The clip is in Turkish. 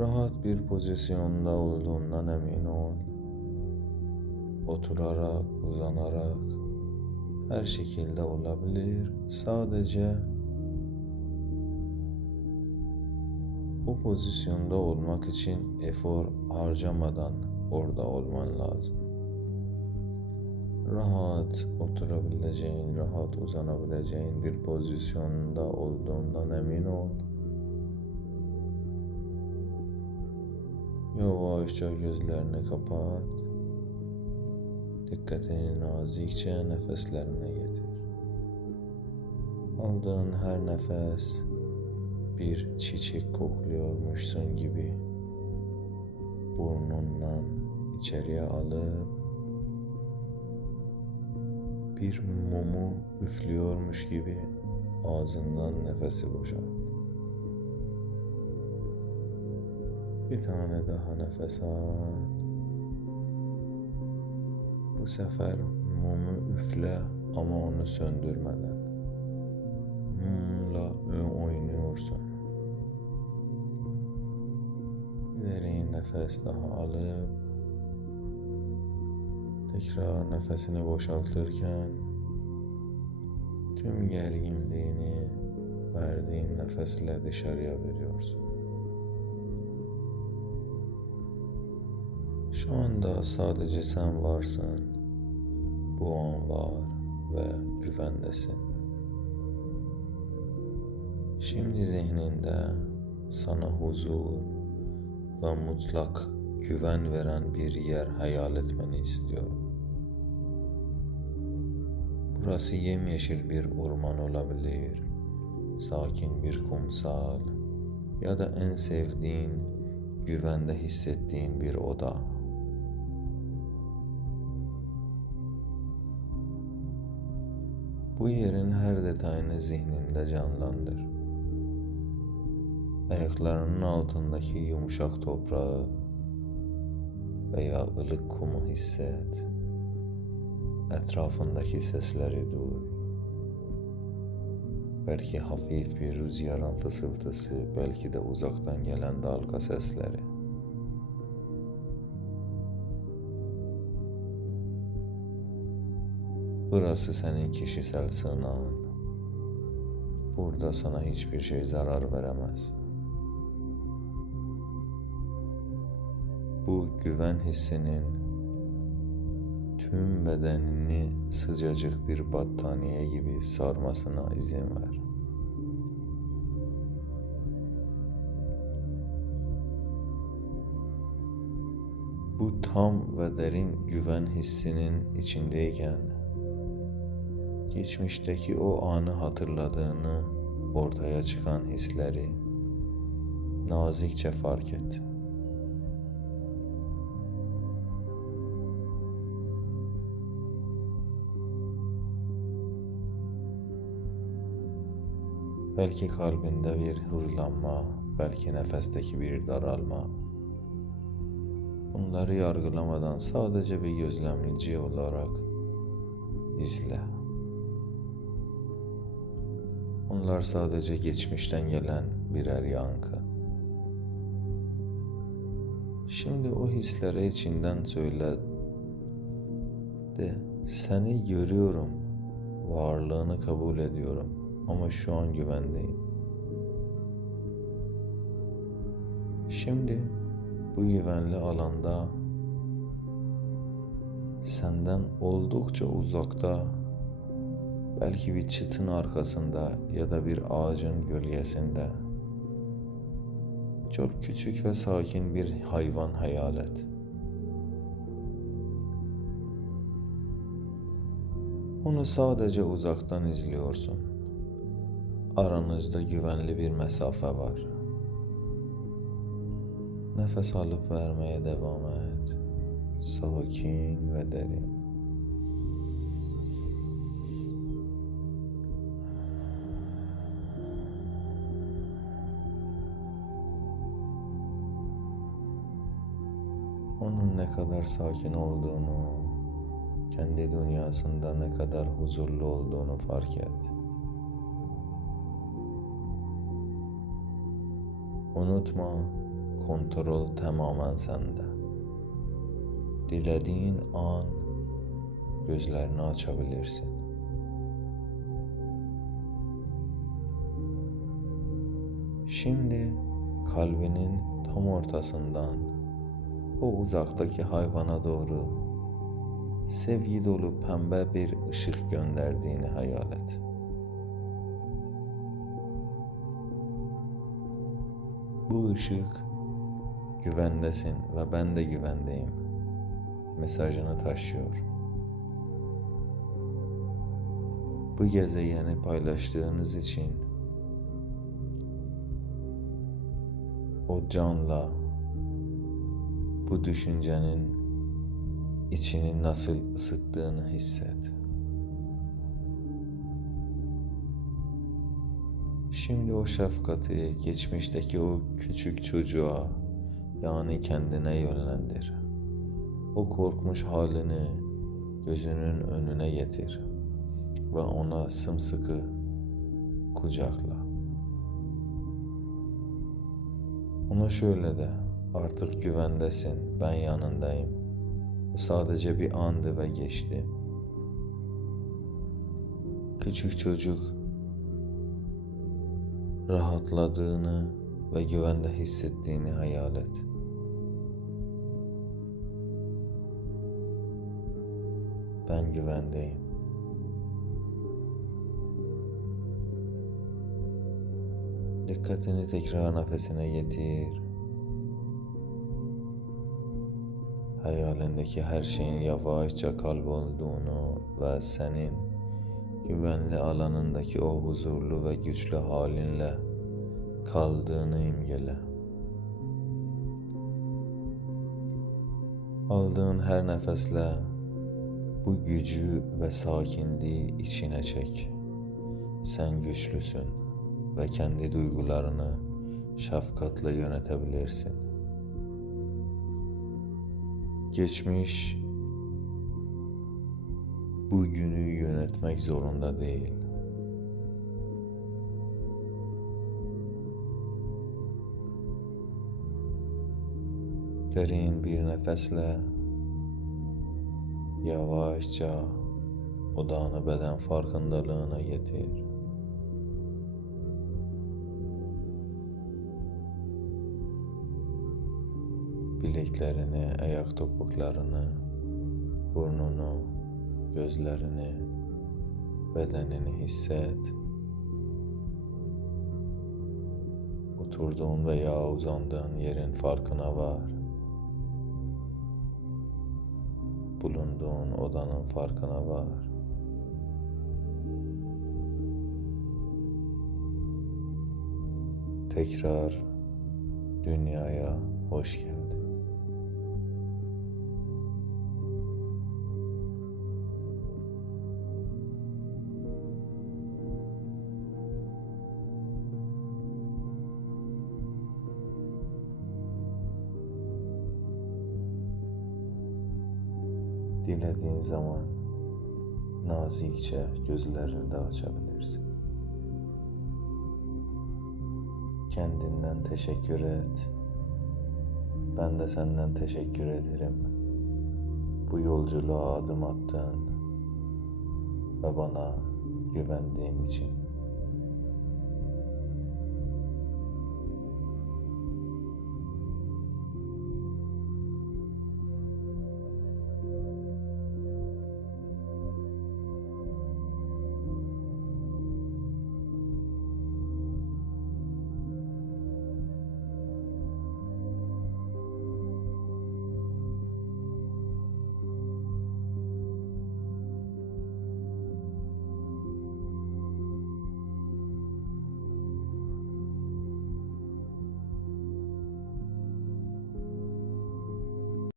Rahat bir pozisyonda olduğundan emin ol. Oturarak, uzanarak her şekilde olabilir. Sadece bu pozisyonda olmak için efor harcamadan orada olman lazım. Rahat oturabileceğin, rahat uzanabileceğin bir pozisyonda olduğundan emin ol. Yavaşça gözlerini kapat. Dikkatini nazikçe nefeslerine getir. Aldığın her nefes bir çiçek kokluyormuşsun gibi burnundan içeriye alıp bir mumu üflüyormuş gibi ağzından nefesi boşalt. Bir tane daha nefes al. Bu sefer mumu üfle ama onu söndürmeden. Mumla oynuyorsun. Derin nefes daha alıp tekrar nefesini boşaltırken tüm gerginliğini verdiğin nefesle dışarıya veriyorsun. Şu anda sadece sen varsın. Bu an var ve güvendesin. Şimdi zihninde sana huzur ve mutlak güven veren bir yer hayal etmeni istiyorum. Burası yemyeşil bir orman olabilir, sakin bir kumsal ya da en sevdiğin, güvende hissettiğin bir oda. Bu yerin her detayını zihninde canlandır. Ayaklarının altındaki yumuşak toprağı veya ılık kumu hisset. Etrafındaki sesleri duy. Belki hafif bir rüzgarın fısıltısı, belki de uzaktan gelen dalga sesleri. Burası senin kişisel sığınağın. Burada sana hiçbir şey zarar veremez. Bu güven hissinin tüm bedenini sıcacık bir battaniye gibi sarmasına izin ver. Bu tam ve derin güven hissinin içindeyken geçmişteki o anı hatırladığını ortaya çıkan hisleri nazikçe fark et. Belki kalbinde bir hızlanma, belki nefesteki bir daralma. Bunları yargılamadan sadece bir gözlemci olarak izle. Onlar sadece geçmişten gelen birer yankı. Şimdi o hislere içinden söyle de seni görüyorum, varlığını kabul ediyorum ama şu an güvendeyim. Şimdi bu güvenli alanda senden oldukça uzakta Belki bir çıtın arkasında ya da bir ağacın gölgesinde. Çok küçük ve sakin bir hayvan hayal et. Onu sadece uzaktan izliyorsun. Aranızda güvenli bir mesafe var. Nefes alıp vermeye devam et. Sakin ve derin. Ne kadar sakin olduğunu, kendi dünyasında ne kadar huzurlu olduğunu fark et. Unutma, kontrol tamamen sende. Dilediğin an gözlerini açabilirsin. Şimdi kalbinin tam ortasından o uzaktaki hayvana doğru sevgi dolu pembe bir ışık gönderdiğini hayal et. Bu ışık güvendesin ve ben de güvendeyim mesajını taşıyor. Bu gezegeni paylaştığınız için o canla bu düşüncenin içini nasıl ısıttığını hisset. Şimdi o şefkati geçmişteki o küçük çocuğa yani kendine yönlendir. O korkmuş halini gözünün önüne getir ve ona sımsıkı kucakla. Ona şöyle de artık güvendesin ben yanındayım. Bu sadece bir andı ve geçti. Küçük çocuk rahatladığını ve güvende hissettiğini hayal et. Ben güvendeyim. Dikkatini tekrar nefesine getir. Hayalindeki her şeyin yavaşça kaybolduğunu ve senin güvenli alanındaki o huzurlu ve güçlü halinle kaldığını imgele. Aldığın her nefesle bu gücü ve sakinliği içine çek. Sen güçlüsün ve kendi duygularını şefkatle yönetebilirsin. Geçmiş bugünü yönetmek zorunda değil. Derin bir nefesle yavaşça odağını beden farkındalığına getir. Bileklerini, ayak topuklarını, burnunu, gözlerini, bedenini hisset. Oturduğun veya uzandığın yerin farkına var. Bulunduğun odanın farkına var. Tekrar dünyaya hoş geldin. Dilediğin zaman nazikçe gözlerini de açabilirsin. Kendinden teşekkür et. Ben de senden teşekkür ederim. Bu yolculuğa adım attığın ve bana güvendiğin için.